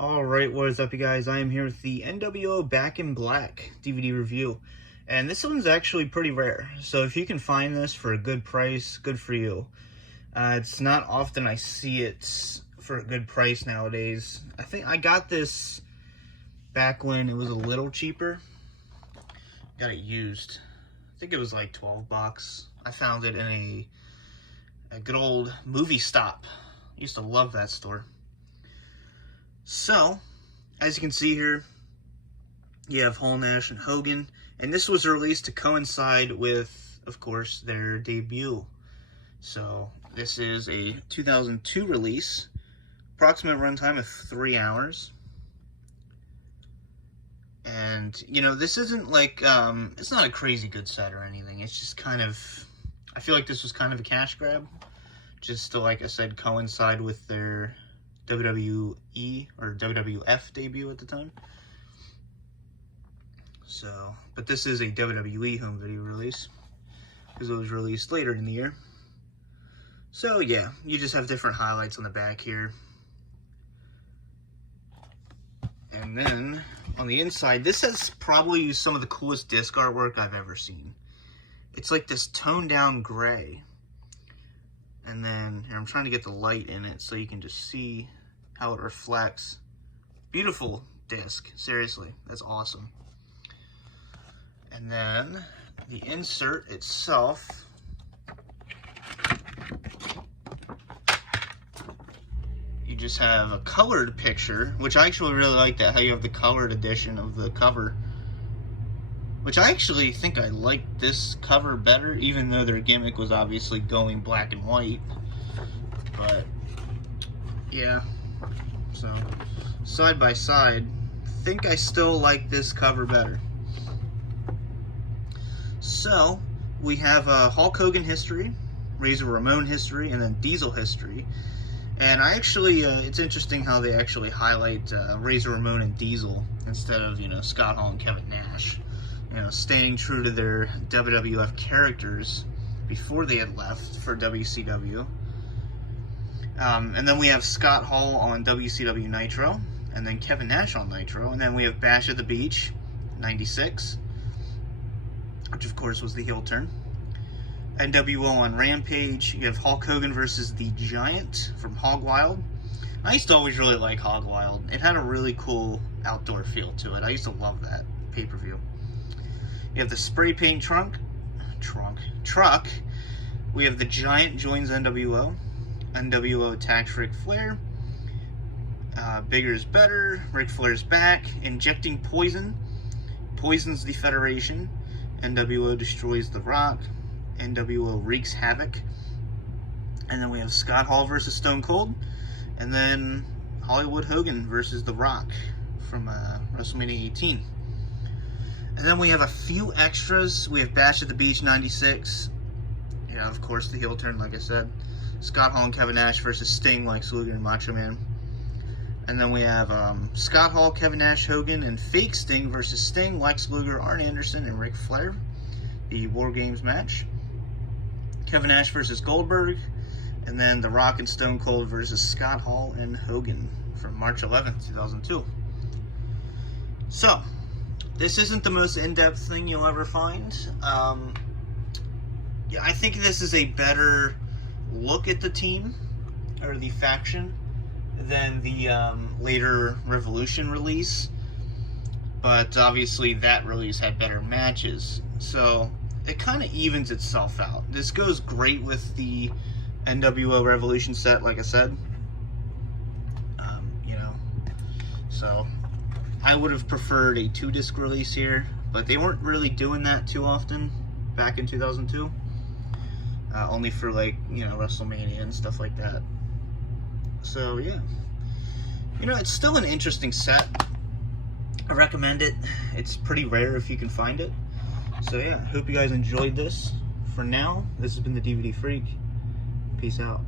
Alright, what is up you guys? I am here with the nWo Back in Black DVD review. And this one's actually pretty rare. So if you can find this for a good price, good for you. It's not often I see it for a good price nowadays. I think I got this back when it was a little cheaper. Got it used. I think it was like 12 bucks. I found it in a good old movie stop. I used to love that store. So, as you can see here, you have Hall, Nash, and Hogan, and this was released to coincide with, of course, their debut. So, this is a 2002 release, approximate runtime of 3 hours. And, you know, this isn't like, it's not a crazy good set or anything. It's just kind of, I feel like this was kind of a cash grab, just to, like I said, coincide with their WWE or WWF debut at the time. So, but this is a WWE home video release because it was released later in the year. So yeah, you just have different highlights on the back here. And then on the inside, this has probably some of the coolest disc artwork I've ever seen. It's like this toned down gray. And then here, I'm trying to get the light in it so you can just see how it reflects. Beautiful disc, seriously, that's awesome. And then the insert itself, you just have a colored picture, which I actually really like that, how you have the colored edition of the cover, which I actually think I like this cover better, even though their gimmick was obviously going black and white. But yeah, so side by side, I think I still like this cover better. So we have Hulk Hogan history, Razor Ramon history, and then Diesel history. And I actually, it's interesting how they actually highlight Razor Ramon and Diesel instead of, you know, Scott Hall and Kevin Nash. You know, staying true to their WWF characters before they had left for WCW. And then we have Scott Hall on WCW Nitro, and then Kevin Nash on Nitro, and then we have Bash at the Beach, 96, which of course was the heel turn. nWo on Rampage, you have Hulk Hogan versus the Giant from Hog Wild. I used to always really like Hog Wild. It had a really cool outdoor feel to it. I used to love that pay-per-view. You have the spray paint truck. We have the Giant joins nWo. nWo attacks Ric Flair. Bigger is better. Ric Flair's back. Injecting poison. Poisons the Federation. nWo destroys The Rock. nWo wreaks havoc. And then we have Scott Hall versus Stone Cold. And then Hollywood Hogan versus The Rock from WrestleMania 18. And then we have a few extras. We have Bash at the Beach 96. Yeah, of course, the heel turn, like I said. Scott Hall and Kevin Nash versus Sting, Lex Luger, and Macho Man. And then we have Scott Hall, Kevin Nash, Hogan, and Fake Sting versus Sting, Lex Luger, Arn Anderson, and Ric Flair. The War Games match. Kevin Nash versus Goldberg. And then The Rock and Stone Cold versus Scott Hall and Hogan from March 11th, 2002. So, this isn't the most in-depth thing you'll ever find. Yeah, I think this is a better look at the team, or the faction, than the later Revolution release. But obviously that release had better matches. So it kind of evens itself out. This goes great with the nWo Revolution set, like I said. You know, so I would have preferred a 2-disc release here, but they weren't really doing that too often back in 2002. Only for, like, you know, WrestleMania and stuff like that. So, yeah. You know, it's still an interesting set. I recommend it. It's pretty rare if you can find it. So, yeah, hope you guys enjoyed this. For now, this has been the DVD Freak. Peace out.